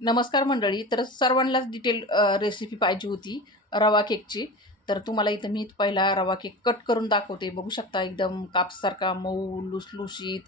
नमस्कार मंडळी. तर सर्वांनाच डिटेल रेसिपी पाहिजे होती रवा केकची. तर तुम्हाला इथं मी पहिला रवा केक कट करून दाखवते. बघू शकता एकदम कापसारखा मऊ, लुसलुशीत,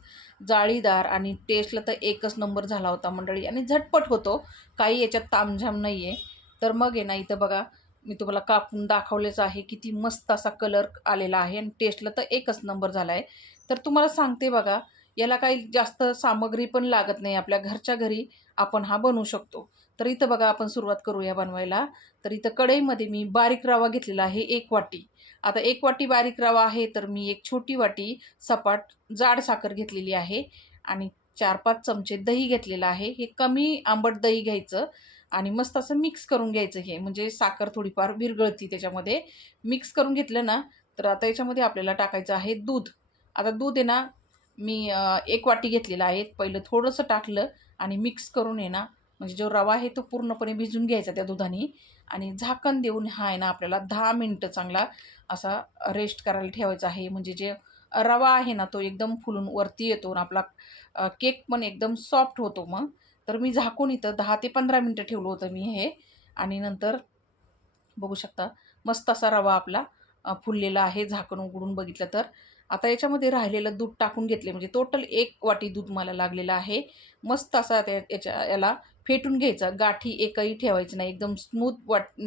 जाळीदार आणि टेस्टला तर एकच नंबर झाला होता मंडळी आणि झटपट होतो. काही याच्यात तामझाम नाही आहे. तर मग आहे ना, इथं बघा मी तुम्हाला कापून दाखवलेच आहे. किती मस्त असा कलर आलेला आहे आणि टेस्टला तर एकच नंबर झाला आहे. तर तुम्हाला सांगते बघा, याला काही जास्त सामग्री पण लागत नाही. आपल्या घरच्या घरी आपण हा बनवू शकतो. तर इथं बघा आपण सुरुवात करूया बनवायला. तर इथं कढईमध्ये मी बारीक रवा घेतलेला आहे 1 वाटी. आता 1 वाटी बारीक रवा आहे, तर मी एक छोटी वाटी सपाट जाड साखर घेतलेली आहे आणि 4-5 चमचे दही घेतलेलं आहे. हे कमी आंबट दही घ्यायचं आणि मस्त असं मिक्स करून घ्यायचं हे. म्हणजे साखर थोडीफार विरघळती त्याच्यामध्ये. मिक्स करून घेतलं ना, तर आता याच्यामध्ये आपल्याला टाकायचं आहे दूध. आता दूध आहे ना, मी 1 वाटी घेतलेलं आहे. पहिलं थोडंसं टाकलं आणि मिक्स करून आहे ना, म्हणजे जो रवा आहे तो पूर्णपणे भिजून घ्यायचा त्या दुधाने आणि झाकण देऊन हा आहे ना आपल्याला 10 मिनिटं चांगला असा रेस्ट करायला ठेवायचा आहे. म्हणजे जे रवा आहे ना तो एकदम फुलून वरती येतो आणि आपला केक पण एकदम सॉफ्ट होतो मग. तर मी झाकून इथं 10 ते 15 मिनिटं ठेवलं होतं मी हे आणि नंतर बघू शकता मस्त असा रवा आपला फुललेला आहे. झाकण उघडून बघितलं तर. आता याच्यामध्ये राहिलेलं दूध टाकून घेतले म्हणजे टोटल 1 वाटी दूध मला लागलेलं आहे. मस्त असा याला फेटून घ्यायचा. गाठी एकही ठेवायची नाही. एकदम स्मूथ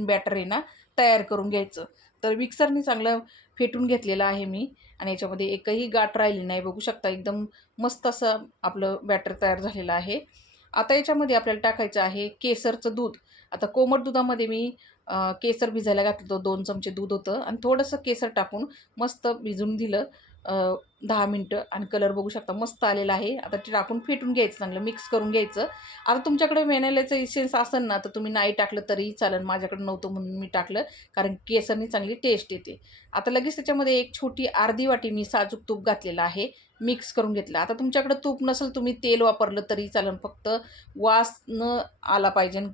बॅटर आहे ना तयार करून घ्यायचं. तर मिक्सरनी चांगलं फेटून घेतलेलं आहे मी आणि याच्यामध्ये एकही गाठ राहिली नाही. बघू शकता एकदम मस्त असं आपलं बॅटर तयार झालेलं आहे. आता याच्यामध्ये आपल्याला टाकायचं आहे केसरचं दूध. आता कोमट दुधामध्ये मी केसर भिजायला घातलं होतं. 2 चमचे दूध होतं आणि थोडंसं केसर टाकून मस्त भिजून दिलं 10 मिनटं आणि कलर बघू शकता मस्त आलेला आहे. आता ते टाकून फेटून घ्यायचं, चांगलं मिक्स करून घ्यायचं. आता तुमच्याकडे व्हॅनिलाचं इसेन्स असेल ना, तर तुम्ही नाही टाकलं तरीही चालेल. माझ्याकडे नव्हतं म्हणून मी टाकलं, कारण केसरनी चांगली टेस्ट येते. आता लगेच त्याच्यामध्ये एक छोटी अर्धी वाटी मी साजूक तूप घातलेलं आहे. मिक्स करून घेतलं. आता तुमच्याकडे तूप नसेल तुम्ही तेल वापरलं तरी चालेल. फक्त वास न आला पाहिजे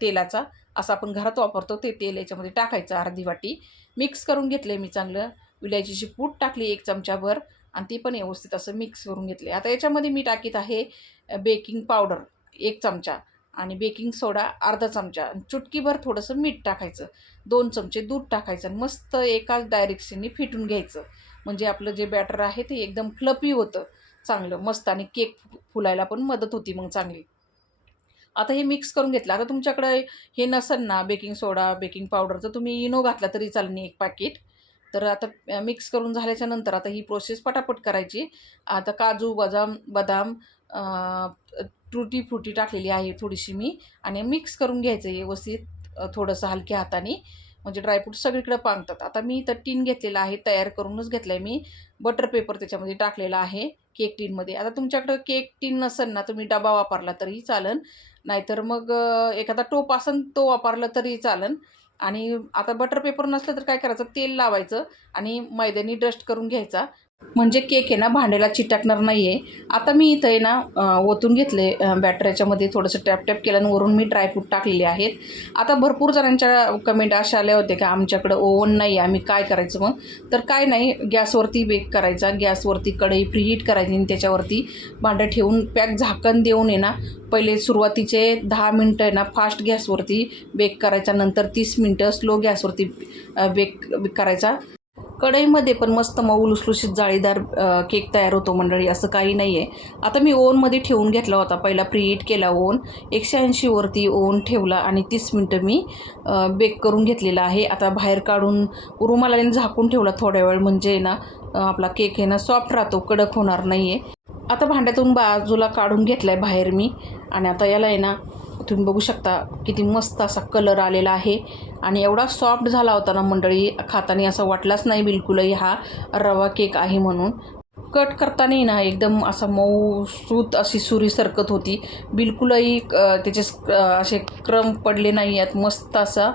तेलाचा. असं आपण घरात वापरतो ते तेल याच्यामध्ये टाकायचं अर्धी वाटी. मिक्स करून घेतलं मी चांगलं. विलायचीची पूड टाकली 1 चमचाभर आणि ती पण व्यवस्थित असं मिक्स करून घेतले. आता याच्यामध्ये मी टाकीत आहे बेकिंग पावडर 1 चमचा आणि बेकिंग सोडा अर्धा चमचा आणि चुटकीभर थोडंसं मीठ टाकायचं. 2 चमचे दूध टाकायचं आणि मस्त एकाच डायरेक्शनने फेटून घ्यायचं. म्हणजे आपलं जे बॅटर आहे ते एकदम फ्लफी होतं चांगलं मस्त आणि केक फुलायला पण मदत होती मग चांगली. आता हे मिक्स करून घेतलं. आता तुमच्याकडे हे नसेल ना बेकिंग सोडा, बेकिंग पावडर तर तुम्ही इनो घातला तरी चालेल 1 पॅकेट. तर आता मिक्स करून झाल्याच्या नंतर आता ही प्रोसेस पटापट करायची. आता काजू, बदाम टुटी फ्रुटी टाकलेली आहे थोडीशी मी आणि मिक्स करून घ्यायचं व्यवस्थित थोडंसं हलक्या हाताने म्हणजे ड्रायफ्रूट सगळीकडे पांगतात. आता मी इथं टीन घेतलेला आहे, तयार करूनच घेतला आहे मी. बटर पेपर त्याच्यामध्ये टाकलेला आहे केक टीनमध्ये. आता तुमच्याकडं केक टीन नसेल ना, तुम्ही डबा वापरला तरीही चालेल. नाहीतर मग एखादा टोप असेल तो वापरला तरी चालेल. आणि आता बटर पेपर नसलं तर काय करायचं, तेल लावायचं आणि मैद्यानी डस्ट करून घ्यायचा. म्हणजे केक आहे ना भांड्याला चिटकणार नाही आहे. आता मी इथं आहे ना ओतून घेतले बॅटर याच्यामध्ये थोडंसं टॅप केलं आणि वरून मी ड्रायफ्रूट टाकलेले आहेत. आता भरपूर जणांच्या कमेंट अशा आल्या होत्या की आमच्याकडं ओव्हन नाही आहे, आम्ही काय करायचं मग? तर काय नाही, गॅसवरती बेक करायचा. गॅसवरती कढई प्रीहीट करायची आणि त्याच्यावरती भांडं ठेवून पॅक झाकण देऊन आहे ना, पहिले सुरुवातीचे 10 मिनटं आहे ना फास्ट गॅसवरती बेक करायचा. नंतर 30 मिनटं स्लो गॅसवरती बेक करायचा. कढईमध्ये पण मस्त मऊ लुसलुशीत जाळीदार केक तयार होतो मंडळी, असं काही नाही आहे. आता मी ओव्हनमध्ये ठेवून घेतला होता. पहिला प्रीहीट केला ओव्हन. 180 वरती ओव्हन ठेवला आणि 30 मिनटं मी बेक करून घेतलेला आहे. आता बाहेर काढून रुमालाने झाकून ठेवला थोड्या वेळ. म्हणजे ना आपला केक आहे ना सॉफ्ट राहतो, कडक होणार नाही आहे. आता भांड्यातून बाजूला काढून घेतला आहे बाहेर मी आणि आता याला आहे ना तुम्ही बघू शकता किती मस्त असा कलर आलेला आहे आणि एवढा सॉफ्ट झाला होता ना मंडळी, खाताना असं वाटलाच नाही बिलकुलही हा रवा केक आहे म्हणून. कट करताना ना एकदम असा मऊ सूत अशी सुरी सरकत होती. बिलकुलही त्याचे असे क्रम पडले नाही आहेत. मस्त असा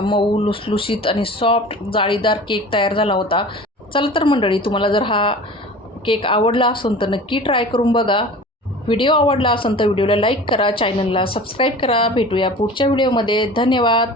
मऊ लुसलुशीत आणि सॉफ्ट जाळीदार केक तयार झाला होता. चला तर मंडळी, तुम्हाला जर हा केक आवडला असेल तर नक्की ट्राय करून बघा. व्हिडिओ आवडला असेल तर व्हिडिओला लाईक करा, चॅनलला सबस्क्राईब करा. भेटूया पुढच्या व्हिडिओमध्ये. धन्यवाद.